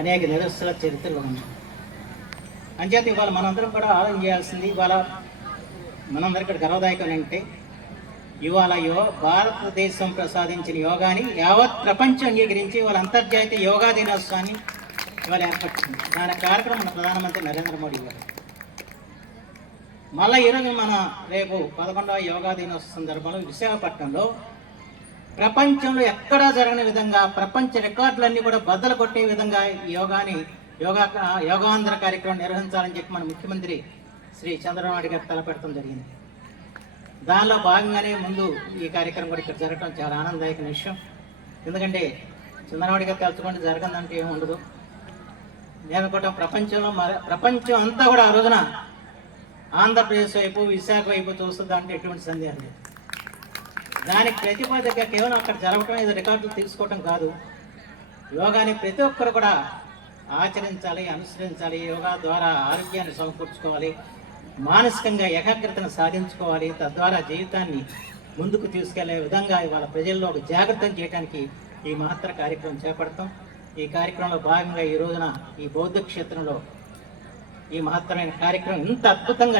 అనేక నిదర్శన చరిత్రలు ఉన్నాయి. అంచేత ఇవాళ మనందరం కూడా ఆలోచన చేయాల్సింది, ఇవాళ మనందరికీ గర్వదాయకం అంటే ఇవాళ భారతదేశం ప్రసాదించిన యోగాని యావత్ ప్రపంచం అంగీకరించి ఇవాళ అంతర్జాతీయ యోగా దినోత్సవాన్ని ఇవాళ ఏర్పరిచింది. దాని కార్యక్రమం మన ప్రధానమంత్రి నరేంద్ర మోడీ గారు. మళ్ళీ ఈరోజు రేపు 11వ యోగా దినోత్సవ సందర్భంలో విశాఖపట్నంలో ప్రపంచంలో ఎక్కడా జరగని విధంగా ప్రపంచ రికార్డులన్నీ కూడా బద్దలు కొట్టే విధంగా యోగాంధ్ర కార్యక్రమం నిర్వహించాలని చెప్పి మన ముఖ్యమంత్రి శ్రీ చంద్రబాబు నాయుడు గారు తలపెట్టడం జరిగింది. దానిలో భాగంగానే ముందు ఈ కార్యక్రమం కూడా ఇక్కడ జరగడం చాలా ఆనందదాయకమైన విషయం. ఎందుకంటే చంద్రబాబు గారు తలుచుకుంటే జరగదంటే ఏమి ఉండదు. నేను కూడా ప్రపంచం అంతా కూడా ఆ రోజున ఆంధ్రప్రదేశ్ వైపు విశాఖ వైపు చూస్తుంది అంటే ఎటువంటి సందేహం లేదు. దానికి ప్రతిపాదక కేవలం అక్కడ జరగటం ఏదో రికార్డులు తీసుకోవటం కాదు, యోగాని ప్రతి ఒక్కరు కూడా ఆచరించాలి, అనుసరించాలి. యోగా ద్వారా ఆరోగ్యాన్ని సమకూర్చుకోవాలి, మానసికంగా ఏకాగ్రతను సాధించుకోవాలి. తద్వారా జీవితాన్ని ముందుకు తీసుకెళ్లే విధంగా ఇవాళ ప్రజల్లో ఒక జాగృతం చేయడానికి ఈ మహత్తర కార్యక్రమం చేపడతాం. ఈ కార్యక్రమంలో భాగంగా ఈ రోజున ఈ బౌద్ధ క్షేత్రంలో ఈ మహత్తరమైన కార్యక్రమం ఇంత అద్భుతంగా